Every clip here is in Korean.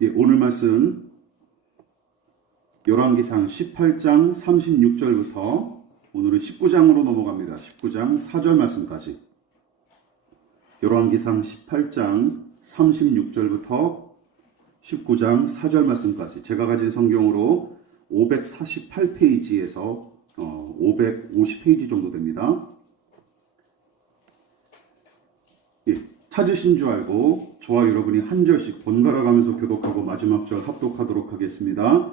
예, 오늘 말씀 열왕기상 18장 36절부터 오늘은 19장으로 넘어갑니다. 19장 4절 말씀까지. 열왕기상 18장 36절부터 19장 4절 말씀까지 제가 가진 성경으로 548페이지에서 550페이지 정도 됩니다. 예, 찾으신 줄 알고 저와 여러분이 한 절씩 번갈아 가면서 교독하고 마지막 절 합독하도록 하겠습니다.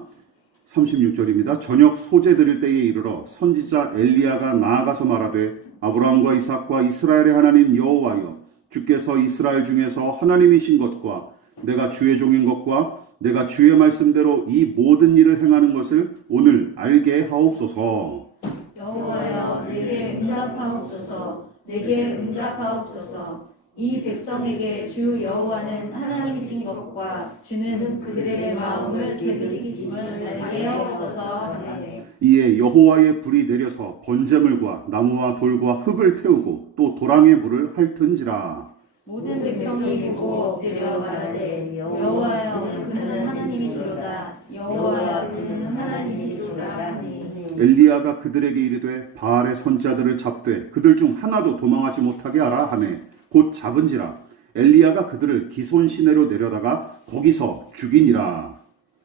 36절입니다. 저녁 소재 드릴 때에 이르러 선지자 엘리야가 나아가서 말하되 아브라함과 이삭과 이스라엘의 하나님 여호와여, 주께서 이스라엘 중에서 하나님이신 것과 내가 주의 종인 것과 내가 주의 말씀대로 이 모든 일을 행하는 것을 오늘 알게 하옵소서. 여호와여, 내게 응답하옵소서. 내게 응답하옵소서. 이 백성에게 주 여호와는 하나님이신 것과 주는 그들의 마음을 되돌이키심을 알게 하옵소서. 이에 여호와의 불이 내려서 번제물과 나무와 돌과 흙을 태우고 또 도랑의 불을 핥은지라. 모든 백성이 보고 엎드려 말하되 여호와여, 그는 하나님이시로다. 여호와여, 그는 하나님이시로다. 엘리야가 그들에게 이르되 바알의 선자들을 잡되 그들 중 하나도 도망하지 못하게 하라 하매 곧 잡은지라. 엘리야가 그들을 기손 시내로 내려다가 거기서 죽이니라.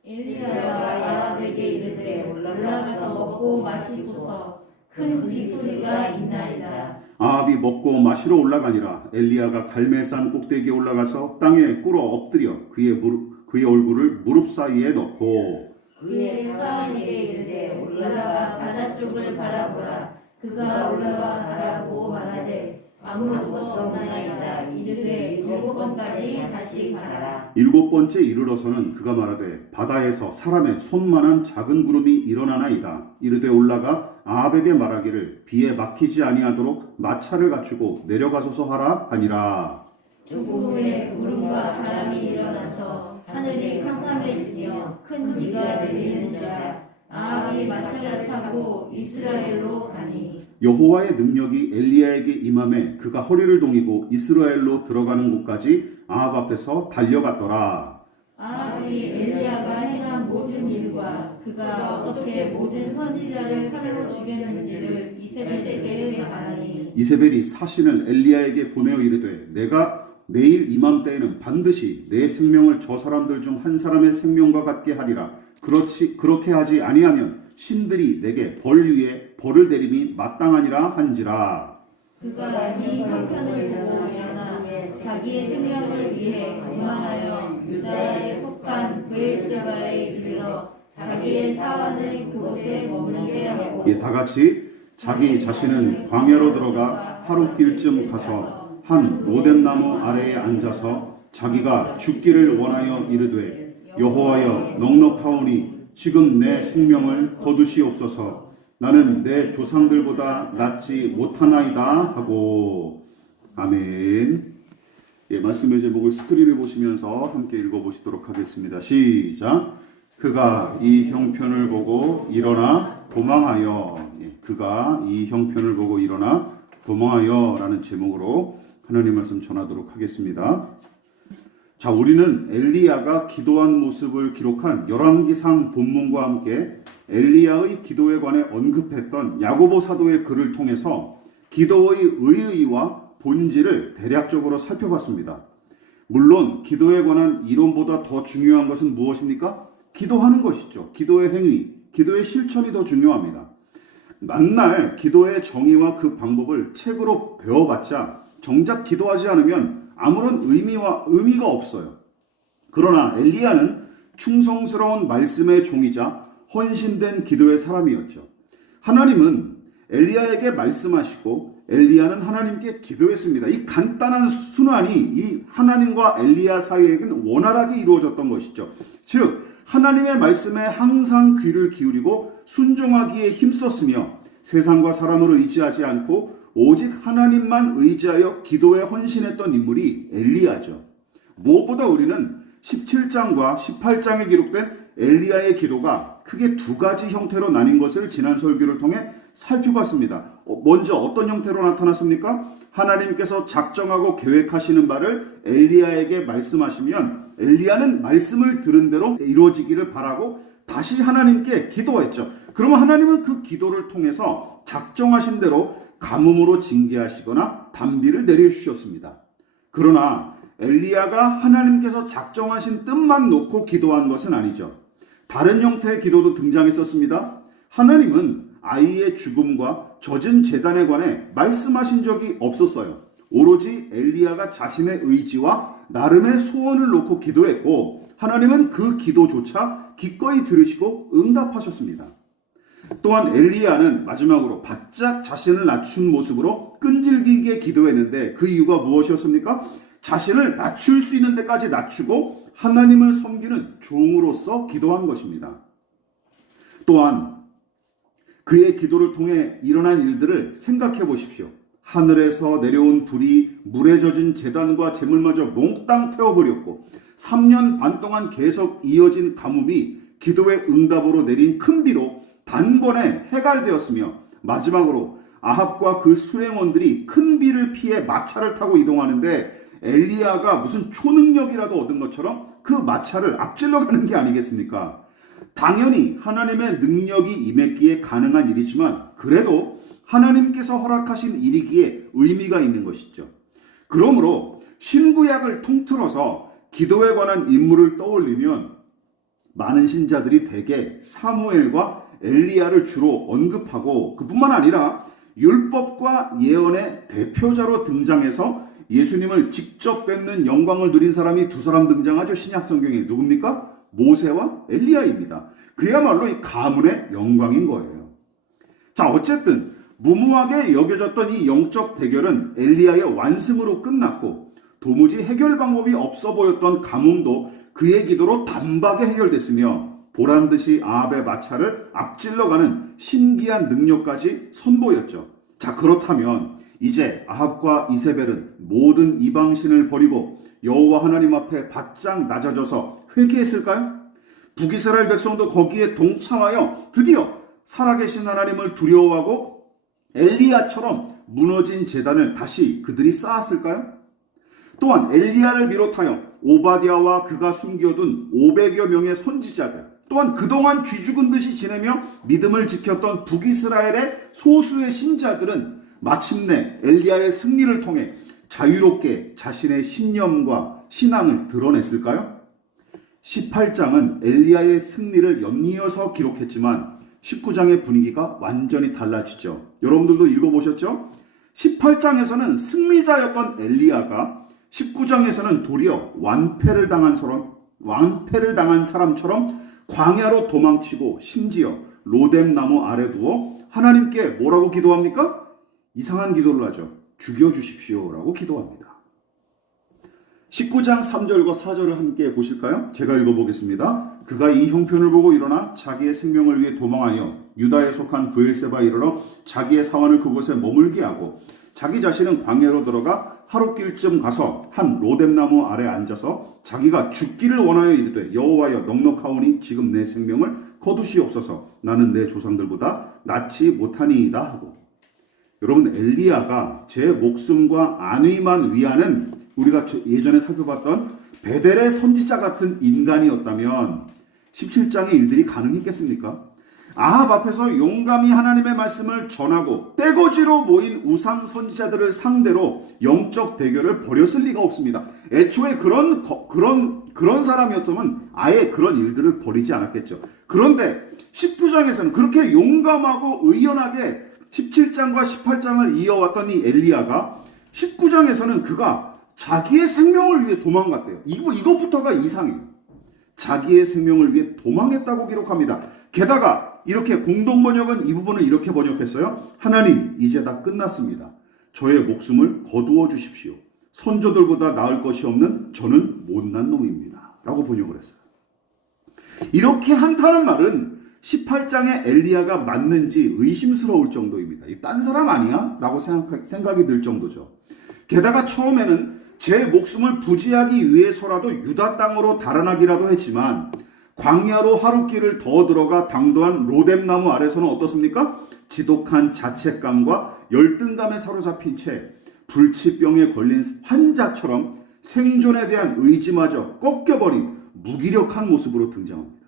엘리야가 아합에게 이르되 올라가서 먹고 마시소서. 큰 소리가 있나이다. 아합이 먹고 마시러 올라가니라. 엘리야가 갈멜산 꼭대기에 올라가서 땅에 꿇어 엎드려 그의 얼굴을 무릎 사이에 넣고 그의 사환에게 이르되 올라가 바다 쪽을 바라보라. 그가 올라가 바라보고 말하되 아무도 없나이다. 이르되 7번까지 다시 가라. 7번째 이르러서는 그가 말하되 바다에서 사람의 손만한 작은 구름이 일어나나이다. 이르되 올라가 아합에게 말하기를 비에 막히지 아니하도록 마차를 갖추고 내려가소서 하라 하니라. 조금 후에 구름과 바람이 일어나서 하늘이 캄캄해지며 큰 비가 내리는지라. 아합이 마차를 타고 이스라엘로 가니 여호와의 능력이 엘리야에게 임함에 그가 허리를 동이고 이스라엘로 들어가는 곳까지 아합 앞에서 달려갔더라. 아합이 엘리야가 행한 모든 일과 그가 어떻게 모든 선지자를 칼로 죽였는지를 이세벨에게 말하니 이세벨이 사신을 엘리야에게 보내어 이르되 내가 내일 이맘때에는 반드시 내 생명을 저 사람들 중 한 사람의 생명과 같게 하리라. 그렇게 하지 아니하면 신들이 내게 벌 위에 벌을 내림이 마땅하니라 한지라. 그가 이 형편을 보고 일어나 자기의 생명을 위해 도망하여 유다에 속한 브엘세바에 이르러 자기의 사환을 그곳에 머물게 하고 다 같이 자기 자신은 광야로 들어가 하룻길쯤 가서 한 로뎀나무 아래에 앉아서 자기가 죽기를 원하여 이르되 여호와여, 넉넉하오니 지금 내 생명을 거두시옵소서. 나는 내 조상들보다 낫지 못하나이다 하고. 아멘. 예, 말씀의 제목을 스크린을 보시면서 함께 읽어보시도록 하겠습니다. 시작. 그가 이 형편을 보고 일어나 도망하여. 그가 이 형편을 보고 일어나 도망하여 라는 제목으로 하나님 말씀 전하도록 하겠습니다. 자, 우리는 엘리야가 기도한 모습을 기록한 열왕기상 본문과 함께 엘리야의 기도에 관해 언급했던 야고보 사도의 글을 통해서 기도의 의의와 본질을 대략적으로 살펴봤습니다. 물론 기도에 관한 이론보다 더 중요한 것은 무엇입니까? 기도하는 것이죠. 기도의 행위, 기도의 실천이 더 중요합니다. 만날 기도의 정의와 그 방법을 책으로 배워봤자 정작 기도하지 않으면 아무런 의미가 없어요. 그러나 엘리야는 충성스러운 말씀의 종이자 헌신된 기도의 사람이었죠. 하나님은 엘리야에게 말씀하시고 엘리야는 하나님께 기도했습니다. 이 간단한 순환이 이 하나님과 엘리야 사이에는 원활하게 이루어졌던 것이죠. 즉 하나님의 말씀에 항상 귀를 기울이고 순종하기에 힘썼으며 세상과 사람을 의지하지 않고 오직 하나님만 의지하여 기도에 헌신했던 인물이 엘리야죠. 무엇보다 우리는 17장과 18장에 기록된 엘리야의 기도가 크게 두 가지 형태로 나뉜 것을 지난 설교를 통해 살펴봤습니다. 먼저 어떤 형태로 나타났습니까? 하나님께서 작정하고 계획하시는 바를 엘리야에게 말씀하시면 엘리야는 말씀을 들은 대로 이루어지기를 바라고 다시 하나님께 기도했죠. 그러면 하나님은 그 기도를 통해서 작정하신 대로 가뭄으로 징계하시거나 단비를 내려주셨습니다. 그러나 엘리야가 하나님께서 작정하신 뜻만 놓고 기도한 것은 아니죠. 다른 형태의 기도도 등장했었습니다. 하나님은 아이의 죽음과 젖은 제단에 관해 말씀하신 적이 없었어요. 오로지 엘리야가 자신의 의지와 나름의 소원을 놓고 기도했고 하나님은 그 기도조차 기꺼이 들으시고 응답하셨습니다. 또한 엘리야는 마지막으로 바짝 자신을 낮춘 모습으로 끈질기게 기도했는데 그 이유가 무엇이었습니까? 자신을 낮출 수 있는 데까지 낮추고 하나님을 섬기는 종으로서 기도한 것입니다. 또한 그의 기도를 통해 일어난 일들을 생각해 보십시오. 하늘에서 내려온 불이 물에 젖은 제단과 제물마저 몽땅 태워버렸고 3년 반 동안 계속 이어진 가뭄이 기도의 응답으로 내린 큰 비로 단번에 해갈되었으며 마지막으로 아합과 그 수행원들이 큰 비를 피해 마차를 타고 이동하는데 엘리야가 무슨 초능력이라도 얻은 것처럼 그 마차를 앞질러 가는 게 아니겠습니까? 당연히 하나님의 능력이 임했기에 가능한 일이지만 그래도 하나님께서 허락하신 일이기에 의미가 있는 것이죠. 그러므로 신구약을 통틀어서 기도에 관한 인물을 떠올리면 많은 신자들이 대개 사무엘과 엘리야를 주로 언급하고 그뿐만 아니라 율법과 예언의 대표자로 등장해서 예수님을 직접 뵙는 영광을 누린 사람이 두 사람 등장하죠. 신약 성경에 누굽니까? 모세와 엘리야입니다. 그야말로 이 가문의 영광인 거예요. 자, 어쨌든 무모하게 여겨졌던 이 영적 대결은 엘리야의 완승으로 끝났고 도무지 해결 방법이 없어 보였던 가뭄도 그의 기도로 단박에 해결됐으며 보란듯이 아합의 마차를 앞질러가는 신기한 능력까지 선보였죠. 자, 그렇다면 이제 아합과 이세벨은 모든 이방신을 버리고 여호와 하나님 앞에 바짝 낮아져서 회개했을까요? 북이스라엘 백성도 거기에 동참하여 드디어 살아계신 하나님을 두려워하고 엘리야처럼 무너진 제단을 다시 그들이 쌓았을까요? 또한 엘리야를 비롯하여 오바댜와 그가 숨겨둔 500여 명의 선지자들, 또한 그동안 쥐죽은 듯이 지내며 믿음을 지켰던 북이스라엘의 소수의 신자들은 마침내 엘리야의 승리를 통해 자유롭게 자신의 신념과 신앙을 드러냈을까요? 18장은 엘리야의 승리를 연이어서 기록했지만 19장의 분위기가 완전히 달라지죠. 여러분들도 읽어보셨죠? 18장에서는 승리자였던 엘리야가 19장에서는 도리어 완패를 당한 사람처럼 광야로 도망치고 심지어 로뎀나무 아래 두어 하나님께 뭐라고 기도합니까? 이상한 기도를 하죠. 죽여주십시오 라고 기도합니다. 19장 3절과 4절을 함께 보실까요? 제가 읽어보겠습니다. 그가 이 형편을 보고 일어나 자기의 생명을 위해 도망하여 유다에 속한 브엘세바에 이르러 자기의 사환을 그곳에 머물게 하고 자기 자신은 광야로 들어가 하룻길쯤 가서 한 로뎀나무 아래 앉아서 자기가 죽기를 원하여 이르되 여호와여 넉넉하오니 지금 내 생명을 거두시옵소서. 나는 내 조상들보다 낫지 못하니이다 하고. 여러분, 엘리야가 제 목숨과 안위만 위하는 우리가 예전에 살펴봤던 베델의 선지자 같은 인간이었다면 17장의 일들이 가능했겠습니까? 아합 앞에서 용감히 하나님의 말씀을 전하고 떼거지로 모인 우상 선지자들을 상대로 영적 대결을 벌였을 리가 없습니다. 애초에 그런 사람이었으면 아예 그런 일들을 벌이지 않았겠죠. 그런데 19장에서는 그렇게 용감하고 의연하게 17장과 18장을 이어왔던 이 엘리야가 19장에서는 그가 자기의 생명을 위해 도망갔대요. 이것부터가 이상해요. 자기의 생명을 위해 도망했다고 기록합니다. 게다가 이렇게 공동 번역은 이 부분을 이렇게 번역했어요. 하나님, 이제 다 끝났습니다. 저의 목숨을 거두어 주십시오. 선조들보다 나을 것이 없는 저는 못난 놈입니다. 라고 번역을 했어요. 이렇게 한다는 말은 18장의 엘리야가 맞는지 의심스러울 정도입니다. 딴 사람 아니야? 라고 생각이 들 정도죠. 게다가 처음에는 제 목숨을 부지하기 위해서라도 유다 땅으로 달아나기라도 했지만 광야로 하룻길을 더 들어가 당도한 로뎀나무 아래서는 어떻습니까? 지독한 자책감과 열등감에 사로잡힌 채 불치병에 걸린 환자처럼 생존에 대한 의지마저 꺾여버린 무기력한 모습으로 등장합니다.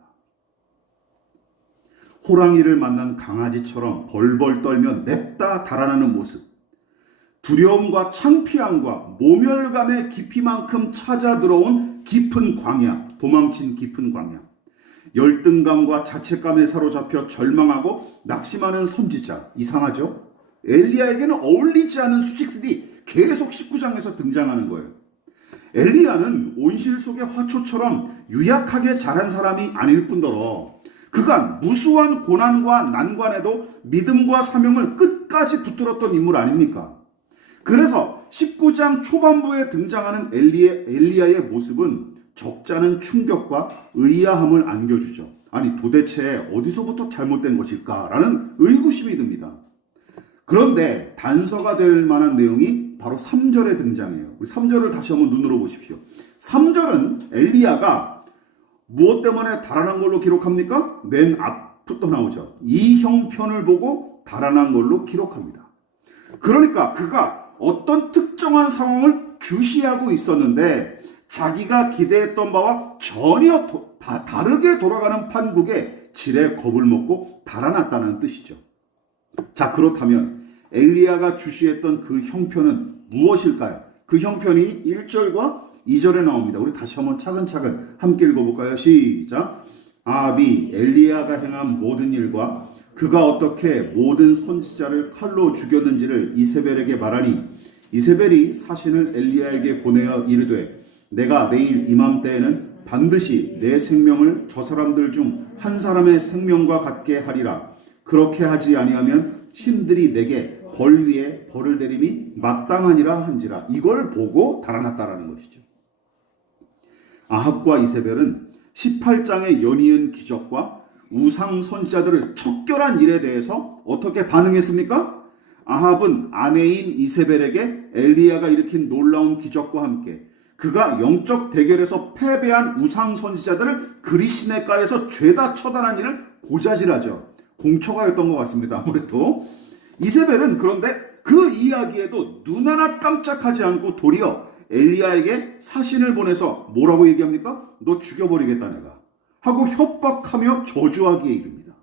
호랑이를 만난 강아지처럼 벌벌 떨며 냅다 달아나는 모습, 두려움과 창피함과 모멸감의 깊이만큼 찾아 들어온 깊은 광야, 도망친 깊은 광야, 열등감과 자책감에 사로잡혀 절망하고 낙심하는 선지자. 이상하죠? 엘리야에게는 어울리지 않은 수식들이 계속 19장에서 등장하는 거예요. 엘리야는 온실 속의 화초처럼 유약하게 자란 사람이 아닐 뿐더러 그간 무수한 고난과 난관에도 믿음과 사명을 끝까지 붙들었던 인물 아닙니까? 그래서 19장 초반부에 등장하는 엘리야의 모습은 적잖은 충격과 의아함을 안겨주죠. 아니 도대체 어디서부터 잘못된 것일까라는 의구심이 듭니다. 그런데 단서가 될 만한 내용이 바로 3절에 등장해요. 우리 3절을 다시 한번 눈으로 보십시오. 3절은 엘리야가 무엇 때문에 달아난 걸로 기록합니까? 맨 앞부터 나오죠. 이 형편을 보고 달아난 걸로 기록합니다. 그러니까 그가 어떤 특정한 상황을 주시하고 있었는데 자기가 기대했던 바와 전혀 다르게 돌아가는 판국에 지레 겁을 먹고 달아났다는 뜻이죠. 자, 그렇다면 엘리야가 주시했던 그 형편은 무엇일까요? 그 형편이 1절과 2절에 나옵니다. 우리 다시 한번 차근차근 함께 읽어볼까요? 시작. 아합이 엘리야가 행한 모든 일과 그가 어떻게 모든 선지자를 칼로 죽였는지를 이세벨에게 말하니 이세벨이 사신을 엘리야에게 보내어 이르되 내가 내일 이맘때에는 반드시 내 생명을 저 사람들 중 한 사람의 생명과 같게 하리라. 그렇게 하지 아니하면 신들이 내게 벌 위에 벌을 내림이 마땅하니라 한지라. 이걸 보고 달아났다라는 것이죠. 아합과 이세벨은 18장의 연이은 기적과 우상 선지자들을 척결한 일에 대해서 어떻게 반응했습니까? 아합은 아내인 이세벨에게 엘리야가 일으킨 놀라운 기적과 함께 그가 영적 대결에서 패배한 우상 선지자들을 그리시네가에서 죄다 처단한 일을 고자질하죠. 공초가였던 것 같습니다. 아무래도 이세벨은 그런데 그 이야기에도 눈 하나 깜짝하지 않고 도리어 엘리야에게 사신을 보내서 뭐라고 얘기합니까? 너 죽여버리겠다 내가 하고 협박하며 저주하기에 이릅니다.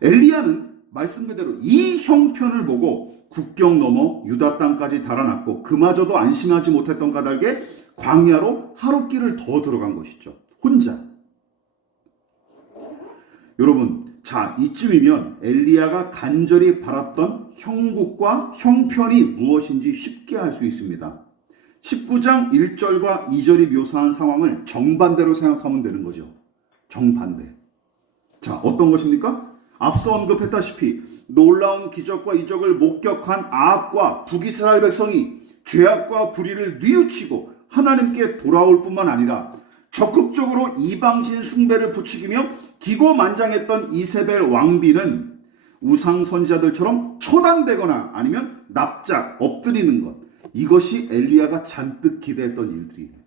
엘리야는 말씀 그대로 이 형편을 보고 국경 넘어 유다 땅까지 달아났고 그마저도 안심하지 못했던 까닭에 광야로 하룻길을 더 들어간 것이죠. 혼자. 여러분, 자, 이쯤이면 엘리야가 간절히 바랐던 형국과 형편이 무엇인지 쉽게 알 수 있습니다. 19장 1절과 2절이 묘사한 상황을 정반대로 생각하면 되는 거죠. 정반대. 자, 어떤 것입니까? 앞서 언급했다시피 놀라운 기적과 이적을 목격한 아합과 북이스라엘 백성이 죄악과 불의를 뉘우치고 하나님께 돌아올 뿐만 아니라 적극적으로 이방신 숭배를 부추기며 기고만장했던 이세벨 왕비는 우상 선지자들처럼 처단되거나 아니면 납작 엎드리는 것, 이것이 엘리야가 잔뜩 기대했던 일들입니다.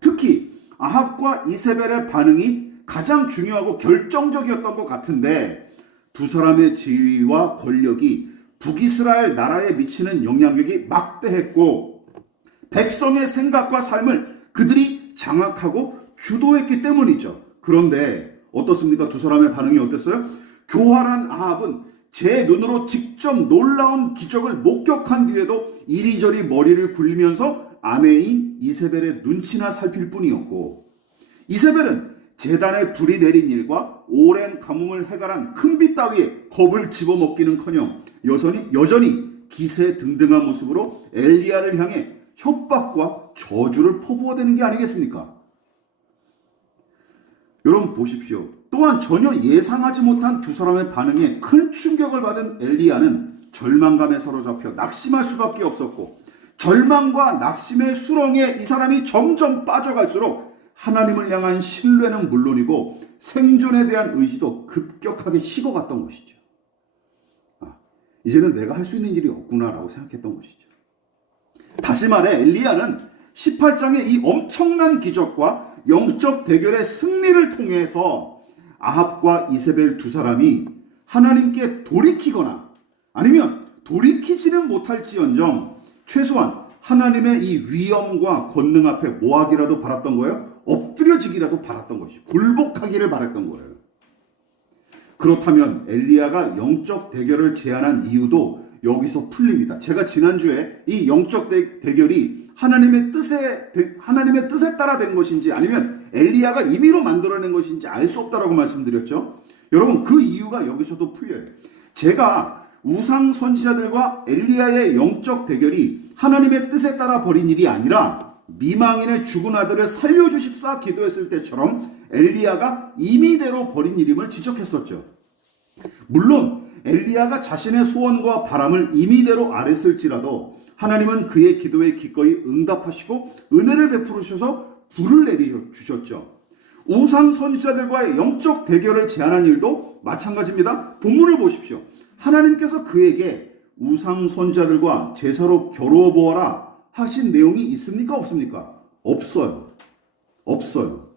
특히 아합과 이세벨의 반응이 가장 중요하고 결정적이었던 것 같은데 두 사람의 지위와 권력이 북이스라엘 나라에 미치는 영향력이 막대했고 백성의 생각과 삶을 그들이 장악하고 주도했기 때문이죠. 그런데 어떻습니까? 두 사람의 반응이 어땠어요? 교활한 아합은 제 눈으로 직접 놀라운 기적을 목격한 뒤에도 이리저리 머리를 굴리면서 아내인 이세벨의 눈치나 살필 뿐이었고 이세벨은 제단에 불이 내린 일과 오랜 가뭄을 해결한 큰 빛 따위에 겁을 집어먹기는커녕 여전히 기세등등한 모습으로 엘리야를 향해 협박과 저주를 퍼부어대는 게 아니겠습니까? 여러분 보십시오. 또한 전혀 예상하지 못한 두 사람의 반응에 큰 충격을 받은 엘리야는 절망감에 사로잡혀 낙심할 수밖에 없었고 절망과 낙심의 수렁에 이 사람이 점점 빠져갈수록 하나님을 향한 신뢰는 물론이고 생존에 대한 의지도 급격하게 식어갔던 것이죠. 이제는 내가 할 수 있는 일이 없구나라고 생각했던 것이죠. 다시 말해 엘리야는 18장의 이 엄청난 기적과 영적 대결의 승리를 통해서 아합과 이세벨 두 사람이 하나님께 돌이키거나 아니면 돌이키지는 못할지언정 최소한 하나님의 이 위엄과 권능 앞에 뭐하기라도 바랐던 거예요? 엎드려지기라도 바랐던 것이죠. 굴복하기를 바랐던 거예요. 그렇다면 엘리야가 영적 대결을 제안한 이유도 여기서 풀립니다. 제가 지난주에 이 영적 대결이 하나님의 뜻에 따라 된 것인지 아니면 엘리야가 임의로 만들어낸 것인지 알 수 없다라고 말씀드렸죠. 여러분, 그 이유가 여기서도 풀려요. 제가 우상 선지자들과 엘리야의 영적 대결이 하나님의 뜻에 따라 벌인 일이 아니라 미망인의 죽은 아들을 살려주십사 기도했을 때처럼 엘리야가 임의대로 벌인 일임을 지적했었죠. 물론 엘리야가 자신의 소원과 바람을 임의대로 아랬을지라도 하나님은 그의 기도에 기꺼이 응답하시고 은혜를 베푸셔서 불을 내려주셨죠. 우상 선지자들과의 영적 대결을 제안한 일도 마찬가지입니다. 본문을 보십시오. 하나님께서 그에게 우상 선지자들과 제사로 겨루어 보아라 하신 내용이 있습니까? 없습니까? 없어요. 없어요.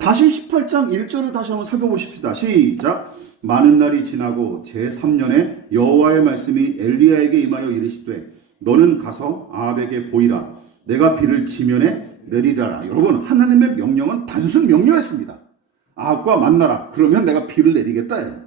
다시 18장 1절을 다시 한번 살펴보십시다. 시작. 많은 날이 지나고 제3년에 여호와의 말씀이 엘리야에게 임하여 이르시되 너는 가서 아합에게 보이라. 내가 비를 지면에 내리라라. 여러분, 하나님의 명령은 단순 명령했습니다. 아합과 만나라. 그러면 내가 비를 내리겠다.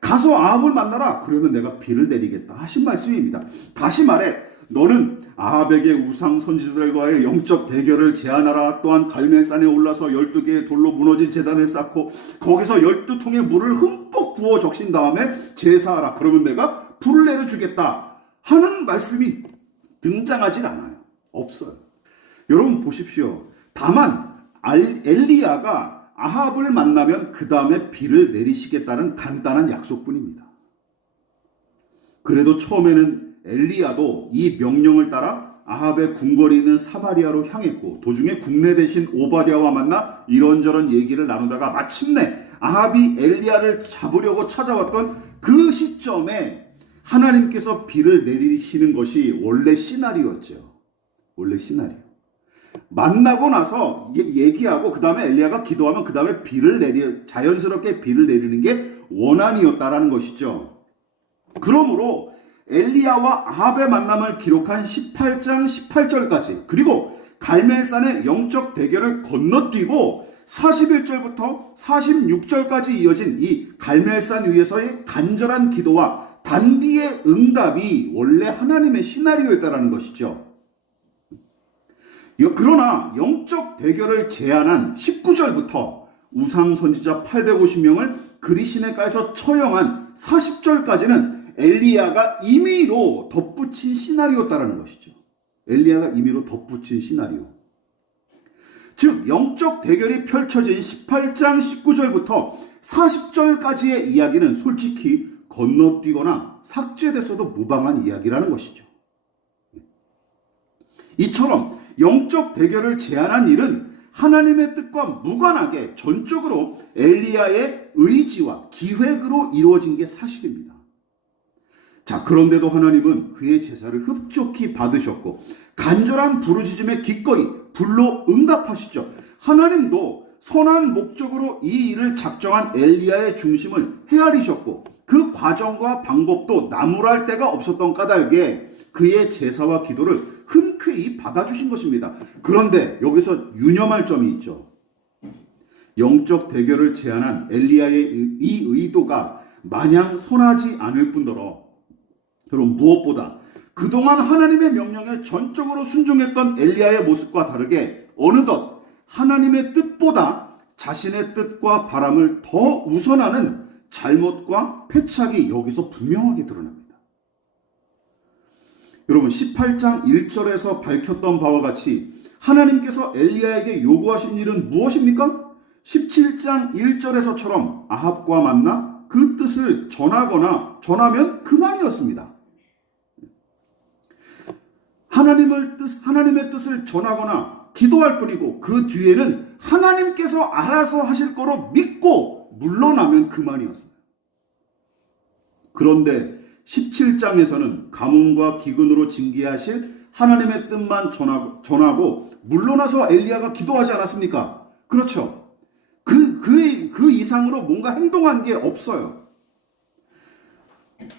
가서 아합을 만나라. 그러면 내가 비를 내리겠다 하신 말씀입니다. 다시 말해 너는 아합에게 우상 선지자들과의 영적 대결을 제안하라. 또한 갈멜산에 올라서 12개의 돌로 무너진 제단을 쌓고 거기서 12통의 물을 흠뻑 부어 적신 다음에 제사하라. 그러면 내가 불을 내려주겠다 하는 말씀이 등장하지 않아요. 없어요. 여러분 보십시오. 다만 엘리야가 아합을 만나면 그 다음에 비를 내리시겠다는 간단한 약속뿐입니다. 그래도 처음에는 엘리야도 이 명령을 따라 아합의 궁궐이 있는 사마리아로 향했고 도중에 국내 대신 오바댜와 만나 이런저런 얘기를 나누다가 마침내 아합이 엘리야를 잡으려고 찾아왔던 그 시점에 하나님께서 비를 내리시는 것이 원래 시나리오였죠. 원래 시나리오. 만나고 나서 얘기하고 그 다음에 엘리야가 기도하면 그 다음에 자연스럽게 비를 내리는 게 원한이었다라는 것이죠. 그러므로 엘리야와 아합의 만남을 기록한 18장 18절까지 그리고 갈멜산의 영적 대결을 건너뛰고 41절부터 46절까지 이어진 이 갈멜산 위에서의 간절한 기도와 단비의 응답이 원래 하나님의 시나리오였다라는 것이죠. 그러나 영적 대결을 제안한 19절부터 우상 선지자 850명을 그리시네가에서 처형한 40절까지는 엘리야가 임의로 덧붙인 시나리오였다라는 것이죠. 엘리야가 임의로 덧붙인 시나리오. 즉 영적 대결이 펼쳐진 18장 19절부터 40절까지의 이야기는 솔직히 건너뛰거나 삭제됐어도 무방한 이야기라는 것이죠. 이처럼 영적 대결을 제안한 일은 하나님의 뜻과 무관하게 전적으로 엘리야의 의지와 기획으로 이루어진 게 사실입니다. 자, 그런데도 하나님은 그의 제사를 흡족히 받으셨고 간절한 부르짖음에 기꺼이 불로 응답하시죠. 하나님도 선한 목적으로 이 일을 작정한 엘리야의 중심을 헤아리셨고 그 과정과 방법도 나무랄 데가 없었던 까닭에 그의 제사와 기도를 흔쾌히 받아주신 것입니다. 그런데 여기서 유념할 점이 있죠. 영적 대결을 제안한 엘리야의 이 의도가 마냥 선하지 않을 뿐더러 여러분 무엇보다 그동안 하나님의 명령에 전적으로 순종했던 엘리야의 모습과 다르게 어느덧 하나님의 뜻보다 자신의 뜻과 바람을 더 우선하는 잘못과 패착이 여기서 분명하게 드러납니다. 여러분 18장 1절에서 밝혔던 바와 같이 하나님께서 엘리야에게 요구하신 일은 무엇입니까? 17장 1절에서처럼 아합과 만나 그 뜻을 전하면 그만이었습니다. 하나님의 뜻을 전하거나 기도할 뿐이고 그 뒤에는 하나님께서 알아서 하실 거로 믿고 물러나면 그만이었어요. 그런데 17장에서는 가뭄과 기근으로 징계하실 하나님의 뜻만 전하고 물러나서 엘리야가 기도하지 않았습니까? 그렇죠. 그 이상으로 뭔가 행동한 게 없어요.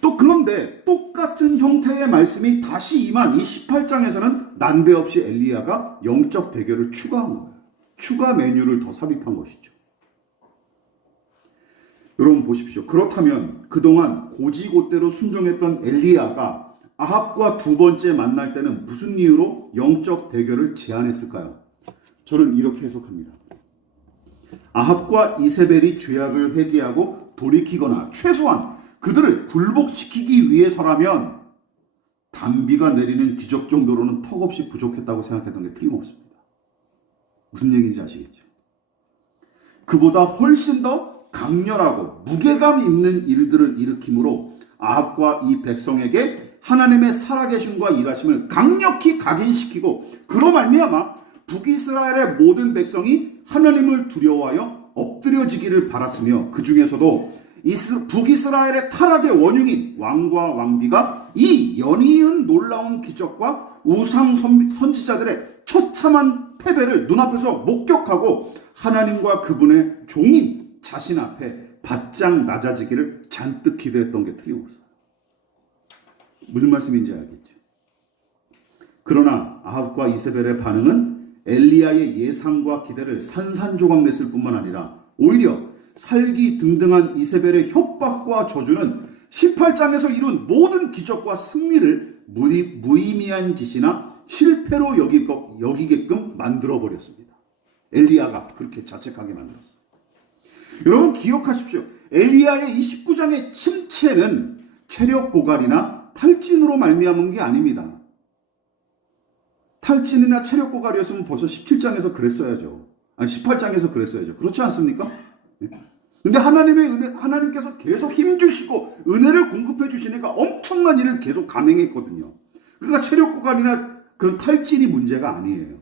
또 그런데 똑같은 형태의 말씀이 다시 임한 이 18장에서는 난데없이 엘리야가 영적 대결을 추가한 거예요. 추가 메뉴를 더 삽입한 것이죠. 여러분 보십시오. 그렇다면 그동안 고지곳대로 순종했던 엘리야가 아합과 두 번째 만날 때는 무슨 이유로 영적 대결을 제안했을까요? 저는 이렇게 해석합니다. 아합과 이세벨이 죄악을 회개하고 돌이키거나 최소한 그들을 굴복시키기 위해서라면 단비가 내리는 기적 정도로는 턱없이 부족했다고 생각했던 게 틀림없습니다. 무슨 얘기인지 아시겠죠? 그보다 훨씬 더 강렬하고 무게감 있는 일들을 일으킴으로 아합과 이 백성에게 하나님의 살아계심과 일하심을 강력히 각인시키고 그로 말미암아 북이스라엘의 모든 백성이 하나님을 두려워하여 엎드려지기를 바랐으며 그 중에서도 북이스라엘의 타락의 원흉인 왕과 왕비가 이 연이은 놀라운 기적과 우상 선지자들의 처참한 패배를 눈앞에서 목격하고 하나님과 그분의 종인 자신 앞에 바짝 낮아지기를 잔뜩 기대했던 게 틀림없어요. 무슨 말씀인지 알겠죠? 그러나 아합과 이세벨의 반응은 엘리야의 예상과 기대를 산산조각 냈을 뿐만 아니라 오히려 살기 등등한 이세벨의 협박과 저주는 18장에서 이룬 모든 기적과 승리를 무의미한 짓이나 실패로 여기게끔 만들어버렸습니다. 엘리야가 그렇게 자책하게 만들었어요. 여러분 기억하십시오. 엘리야의 이 19장의 침체는 체력 고갈이나 탈진으로 말미암은 게 아닙니다. 탈진이나 체력 고갈이었으면 벌써 17장에서 그랬어야죠. 아니 18장에서 그랬어야죠. 그렇지 않습니까? 근데 하나님께서 계속 힘주시고 은혜를 공급해 주시니까 엄청난 일을 계속 감행했거든요. 그러니까 체력 고갈이나 그런 탈진이 문제가 아니에요.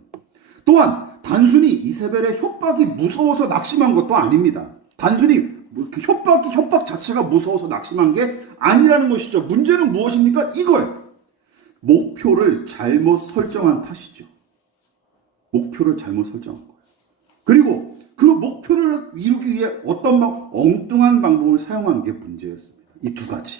또한 단순히 이세벨의 협박이 무서워서 낙심한 것도 아닙니다. 단순히 협박 자체가 무서워서 낙심한 게 아니라는 것이죠. 문제는 무엇입니까? 이거예요. 목표를 잘못 설정한 탓이죠. 목표를 잘못 설정한 거예요. 그리고 그 목표를 이루기 위해 어떤 엉뚱한 방법을 사용한 게 문제였습니다. 이 두 가지.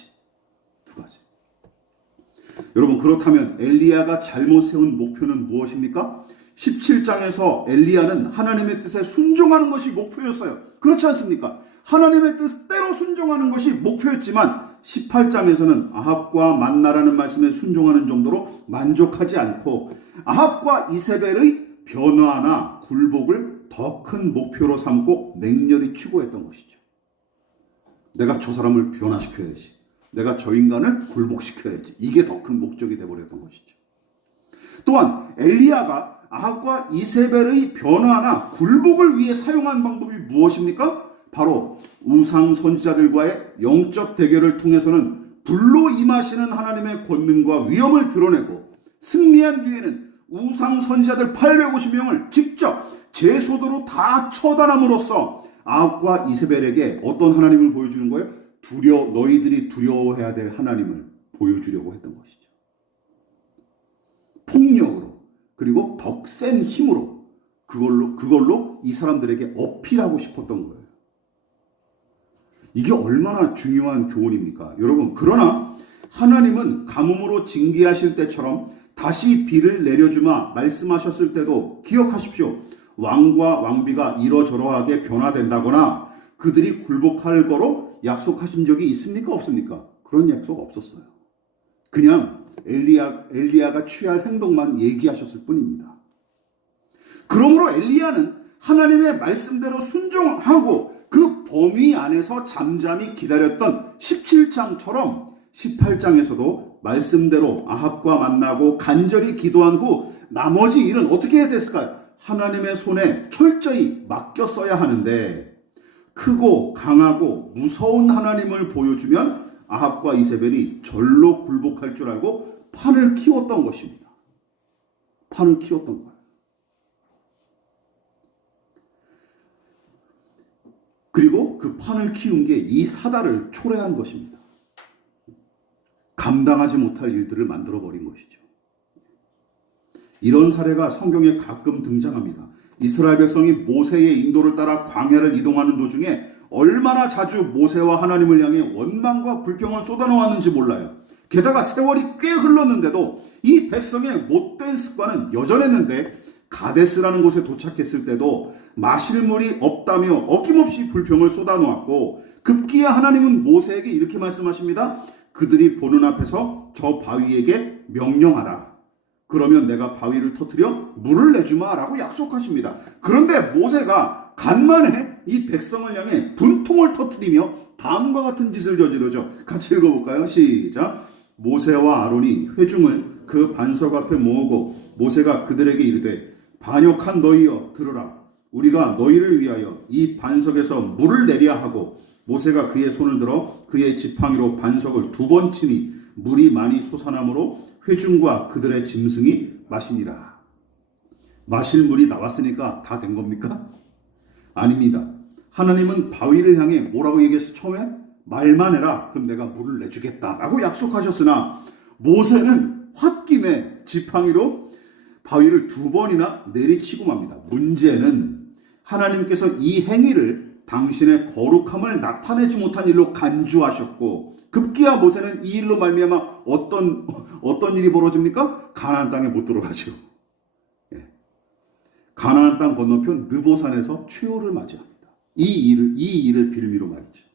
여러분 그렇다면 엘리야가 잘못 세운 목표는 무엇입니까? 17장에서 엘리야는 하나님의 뜻에 순종하는 것이 목표였어요. 그렇지 않습니까? 하나님의 뜻대로 순종하는 것이 목표였지만 18장에서는 아합과 만나라는 말씀에 순종하는 정도로 만족하지 않고 아합과 이세벨의 변화나 굴복을 더 큰 목표로 삼고 맹렬히 추구했던 것이죠. 내가 저 사람을 변화시켜야지. 내가 저 인간을 굴복시켜야지. 이게 더 큰 목적이 되어버렸던 것이죠. 또한 엘리야가 아합과 이세벨의 변화나 굴복을 위해 사용한 방법이 무엇입니까? 바로 우상 선지자들과의 영적 대결을 통해서는 불로 임하시는 하나님의 권능과 위엄을 드러내고 승리한 뒤에는 우상 선지자들 850명을 직접 제소도로 다 처단함으로써 아합과 이세벨에게 어떤 하나님을 보여주는 거예요? 너희들이 두려워해야 될 하나님을 보여주려고 했던 것이죠. 폭력으로 그리고 더 센 힘으로 그걸로 이 사람들에게 어필하고 싶었던 거예요. 이게 얼마나 중요한 교훈입니까? 여러분 그러나 하나님은 가뭄으로 징계하실 때처럼 다시 비를 내려주마 말씀하셨을 때도 기억하십시오. 왕과 왕비가 이러저러하게 변화된다거나 그들이 굴복할 거로 약속하신 적이 있습니까? 없습니까? 그런 약속 없었어요. 그냥 엘리야가 취할 행동만 얘기하셨을 뿐입니다. 그러므로 엘리야는 하나님의 말씀대로 순종하고 그 범위 안에서 잠잠히 기다렸던 17장처럼 18장에서도 말씀대로 아합과 만나고 간절히 기도한 후 나머지 일은 어떻게 해야 됐을까요? 하나님의 손에 철저히 맡겼어야 하는데 크고 강하고 무서운 하나님을 보여주면 아합과 이세벨이 절로 굴복할 줄 알고 판을 키웠던 것입니다. 판을 키웠던 거예요. 그리고 그 판을 키운 게 이 사다를 초래한 것입니다. 감당하지 못할 일들을 만들어버린 것이죠. 이런 사례가 성경에 가끔 등장합니다. 이스라엘 백성이 모세의 인도를 따라 광야를 이동하는 도중에 얼마나 자주 모세와 하나님을 향해 원망과 불평을 쏟아놓았는지 몰라요. 게다가 세월이 꽤 흘렀는데도 이 백성의 못된 습관은 여전했는데, 가데스라는 곳에 도착했을 때도 마실 물이 없다며 어김없이 불평을 쏟아놓았고, 급기야 하나님은 모세에게 이렇게 말씀하십니다. 그들이 보는 앞에서 저 바위에게 명령하라. 그러면 내가 바위를 터뜨려 물을 내주마 라고 약속하십니다. 그런데 모세가 간만에 이 백성을 향해 분통을 터뜨리며 다음과 같은 짓을 저지르죠. 같이 읽어볼까요? 시작. 모세와 아론이 회중을 그 반석 앞에 모으고 모세가 그들에게 이르되 반역한 너희여 들으라. 우리가 너희를 위하여 이 반석에서 물을 내려야 하고, 모세가 그의 손을 들어 그의 지팡이로 반석을 2번 치니 물이 많이 솟아나므로 회중과 그들의 짐승이 마시니라. 마실 물이 나왔으니까 다 된 겁니까? 아닙니다. 하나님은 바위를 향해 뭐라고 얘기했어? 처음에 말만 해라. 그럼 내가 물을 내주겠다 라고 약속하셨으나, 모세는 홧김에 지팡이로 바위를 2번이나 내리치고 맙니다. 문제는 하나님께서 이 행위를 당신의 거룩함을 나타내지 못한 일로 간주하셨고, 급기야 모세는 이 일로 말미암아 어떤 일이 벌어집니까? 가나안 땅에 못 들어가죠. 가나안 땅 건너편 느보산에서 최후를 맞이합니다. 이 일을 빌미로 말이죠.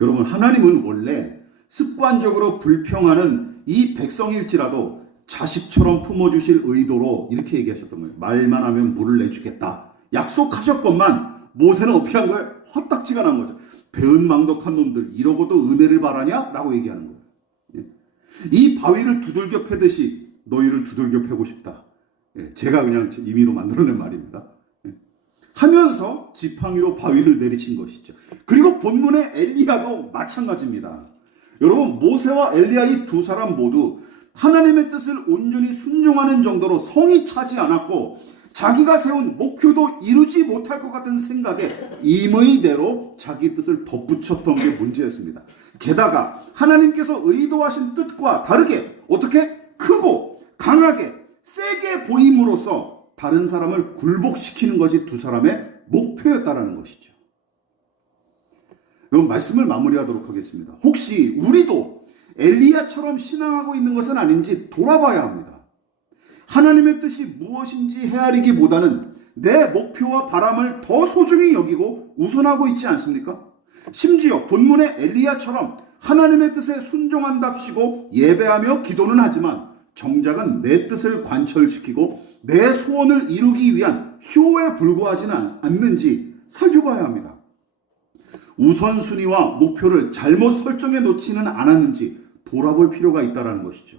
여러분, 하나님은 원래 습관적으로 불평하는 이 백성일지라도 자식처럼 품어주실 의도로 이렇게 얘기하셨던 거예요. 말만 하면 물을 내주겠다. 약속하셨건만 모세는 어떻게 한 거예요? 헛딱지가 난 거죠. 배은망덕한 놈들, 이러고도 은혜를 바라냐? 라고 얘기하는 거예요. 이 바위를 두들겨 패듯이 너희를 두들겨 패고 싶다. 제가 그냥 임의로 만들어낸 말입니다. 하면서 지팡이로 바위를 내리친 것이죠. 그리고 본문의 엘리야도 마찬가지입니다. 여러분, 모세와 엘리야 이 두 사람 모두 하나님의 뜻을 온전히 순종하는 정도로 성이 차지 않았고, 자기가 세운 목표도 이루지 못할 것 같은 생각에 임의대로 자기 뜻을 덧붙였던 게 문제였습니다. 게다가 하나님께서 의도하신 뜻과 다르게 어떻게 크고 강하게 세게 보임으로써 다른 사람을 굴복시키는 것이 두 사람의 목표였다라는 것이죠. 그럼 말씀을 마무리하도록 하겠습니다. 혹시 우리도 엘리야처럼 신앙하고 있는 것은 아닌지 돌아봐야 합니다. 하나님의 뜻이 무엇인지 헤아리기보다는 내 목표와 바람을 더 소중히 여기고 우선하고 있지 않습니까? 심지어 본문의 엘리야처럼 하나님의 뜻에 순종한답시고 예배하며 기도는 하지만 정작은 내 뜻을 관철시키고 내 소원을 이루기 위한 쇼에 불과하지는 않는지 살펴봐야 합니다. 우선순위와 목표를 잘못 설정해 놓지는 않았는지 돌아볼 필요가 있다는 것이죠.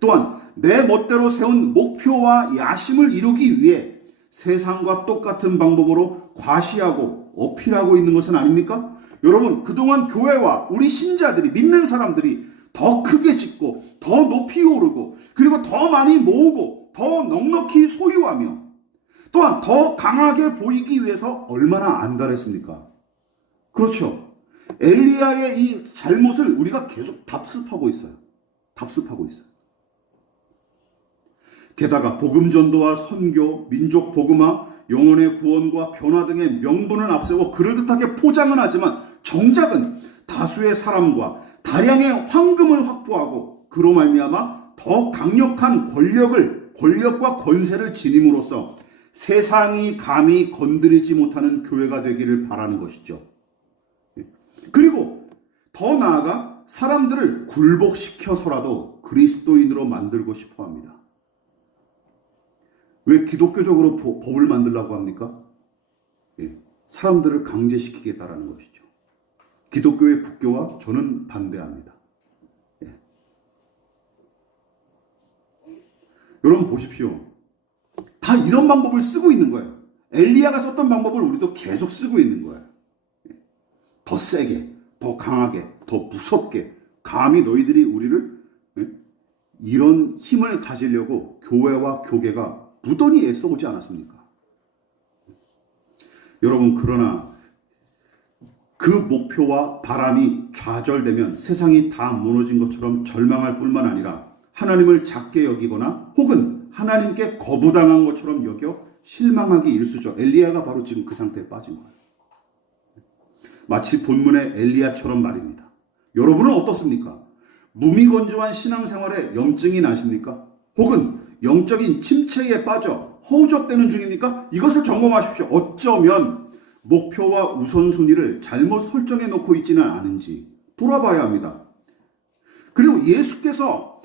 또한 내 멋대로 세운 목표와 야심을 이루기 위해 세상과 똑같은 방법으로 과시하고 어필하고 있는 것은 아닙니까? 여러분, 그동안 교회와 우리 신자들이, 믿는 사람들이 더 크게 짓고 더 높이 오르고 그리고 더 많이 모으고 더 넉넉히 소유하며 또한 더 강하게 보이기 위해서 얼마나 안달했습니까? 그렇죠. 엘리야의 이 잘못을 우리가 계속 답습하고 있어요. 게다가 복음 전도와 선교, 민족 복음화, 영혼의 구원과 변화 등의 명분을 앞세워 그럴듯하게 포장은 하지만 정작은 다수의 사람과 다량의 황금을 확보하고 그로 말미암아 더 강력한 권력과 권세를 지님으로써 세상이 감히 건드리지 못하는 교회가 되기를 바라는 것이죠. 그리고 더 나아가 사람들을 굴복시켜서라도 그리스도인으로 만들고 싶어 합니다. 왜 기독교적으로 법을 만들려고 합니까? 사람들을 강제시키겠다라는 것이죠. 기독교의 국교화 저는 반대합니다. 여러분 보십시오. 다 이런 방법을 쓰고 있는 거예요. 엘리야가 썼던 방법을 우리도 계속 쓰고 있는 거예요. 더 세게, 더 강하게, 더 무섭게 감히 너희들이 우리를 이런 힘을 가지려고 교회와 교계가 무던히 애써오지 않았습니까? 여러분, 그러나 그 목표와 바람이 좌절되면 세상이 다 무너진 것처럼 절망할 뿐만 아니라 하나님을 작게 여기거나 혹은 하나님께 거부당한 것처럼 여겨 실망하기 일쑤죠. 엘리야가 바로 지금 그 상태에 빠진 거예요. 마치 본문의 엘리야처럼 말입니다. 여러분은 어떻습니까? 무미건조한 신앙생활에 염증이 나십니까? 혹은 영적인 침체에 빠져 허우적대는 중입니까? 이것을 점검하십시오. 어쩌면 목표와 우선순위를 잘못 설정해 놓고 있지는 않은지 돌아봐야 합니다. 그리고 예수께서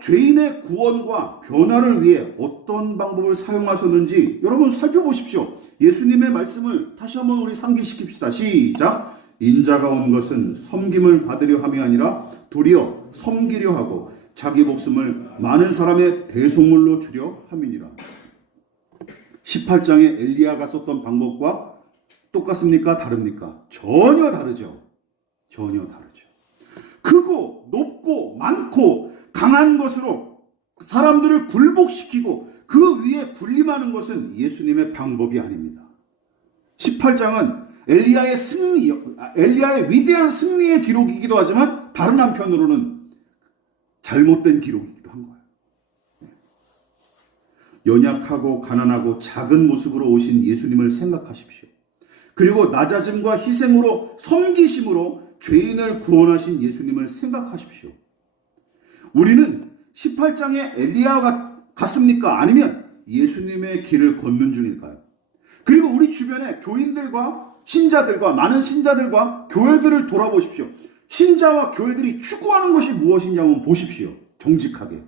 죄인의 구원과 변화를 위해 어떤 방법을 사용하셨는지 여러분 살펴보십시오. 예수님의 말씀을 다시 한번 우리 상기시킵시다. 시작. 인자가 온 것은 섬김을 받으려 함이 아니라 도리어 섬기려 하고 자기 목숨을 많은 사람의 대속물로 주려 함이니라. 18장에 엘리야가 썼던 방법과 똑같습니까? 다릅니까? 전혀 다르죠. 전혀 다르죠. 크고 높고 많고 강한 것으로 사람들을 굴복시키고 그 위에 군림하는 것은 예수님의 방법이 아닙니다. 18장은 엘리야의 위대한 승리의 기록이기도 하지만 다른 한편으로는 잘못된 기록이기도 한 거예요. 연약하고 가난하고 작은 모습으로 오신 예수님을 생각하십시오. 그리고 낮아짐과 희생으로 섬기심으로 죄인을 구원하신 예수님을 생각하십시오. 우리는 18장의 엘리야가 같습니까? 아니면 예수님의 길을 걷는 중일까요? 그리고 우리 주변에 교인들과 신자들과 많은 신자들과 교회들을 돌아보십시오. 신자와 교회들이 추구하는 것이 무엇인지 한번 보십시오. 정직하게.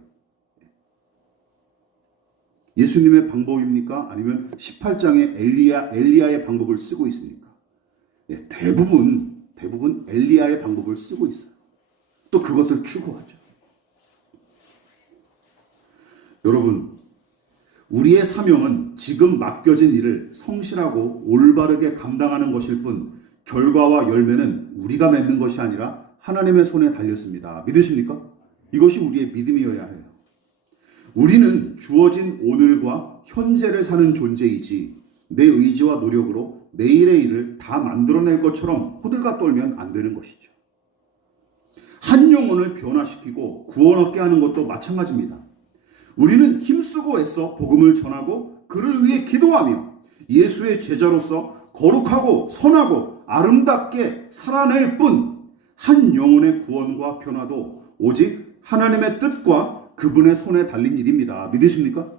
예수님의 방법입니까? 아니면 18장의 엘리야의 방법을 쓰고 있습니까? 네, 대부분 엘리야의 방법을 쓰고 있어요. 또 그것을 추구하죠. 여러분, 우리의 사명은 지금 맡겨진 일을 성실하고 올바르게 감당하는 것일 뿐 결과와 열매는 우리가 맺는 것이 아니라 하나님의 손에 달렸습니다. 믿으십니까? 이것이 우리의 믿음이어야 해요. 우리는 주어진 오늘과 현재를 사는 존재이지 내 의지와 노력으로 내일의 일을 다 만들어낼 것처럼 호들갑 떨면 안 되는 것이죠. 한 영혼을 변화시키고 구원 얻게 하는 것도 마찬가지입니다. 우리는 힘쓰고 애써 복음을 전하고 그를 위해 기도하며 예수의 제자로서 거룩하고 선하고 아름답게 살아낼 뿐 한 영혼의 구원과 변화도 오직 하나님의 뜻과 그분의 손에 달린 일입니다. 믿으십니까?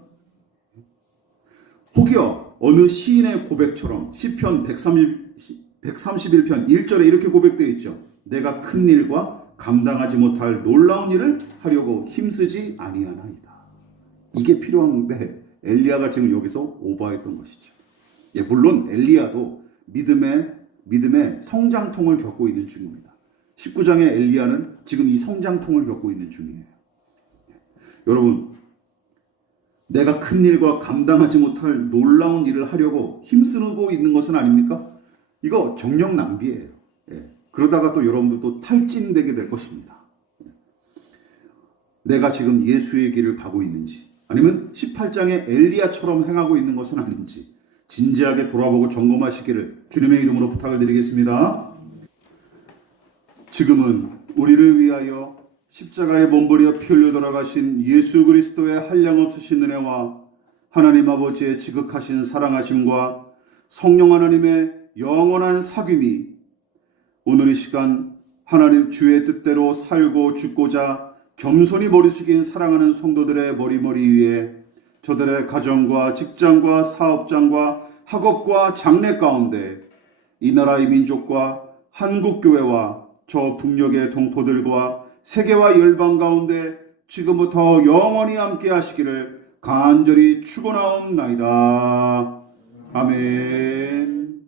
혹여 어느 시인의 고백처럼 시편 131편 1절에 이렇게 고백되어 있죠. 내가 큰 일과 감당하지 못할 놀라운 일을 하려고 힘쓰지 아니하나이다. 이게 필요한데 엘리야가 지금 여기서 오버했던 것이죠. 예, 물론 엘리야도 믿음의 성장통을 겪고 있는 중입니다. 19장의 엘리야는 지금 이 성장통을 겪고 있는 중이에요. 여러분, 내가 큰 일과 감당하지 못할 놀라운 일을 하려고 힘쓰고 있는 것은 아닙니까? 이거 정력 낭비예요. 예. 그러다가 또 여러분들도 탈진되게 될 것입니다. 내가 지금 예수의 길을 가고 있는지 아니면 18장의 엘리야처럼 행하고 있는 것은 아닌지 진지하게 돌아보고 점검하시기를 주님의 이름으로 부탁을 드리겠습니다. 지금은 우리를 위하여 십자가에 몸부려 피 흘려 돌아가신 예수 그리스도의 한량없으신 은혜와 하나님 아버지의 지극하신 사랑하심과 성령 하나님의 영원한 사귐이 오늘 이 시간 하나님 주의 뜻대로 살고 죽고자 겸손히 머리 숙인 사랑하는 성도들의 머리 위에 저들의 가정과 직장과 사업장과 학업과 장래 가운데 이 나라의 민족과 한국교회와 저 북녘의 동포들과 세계와 열방 가운데 지금부터 영원히 함께 하시기를 간절히 축원하옵나이다. 아멘.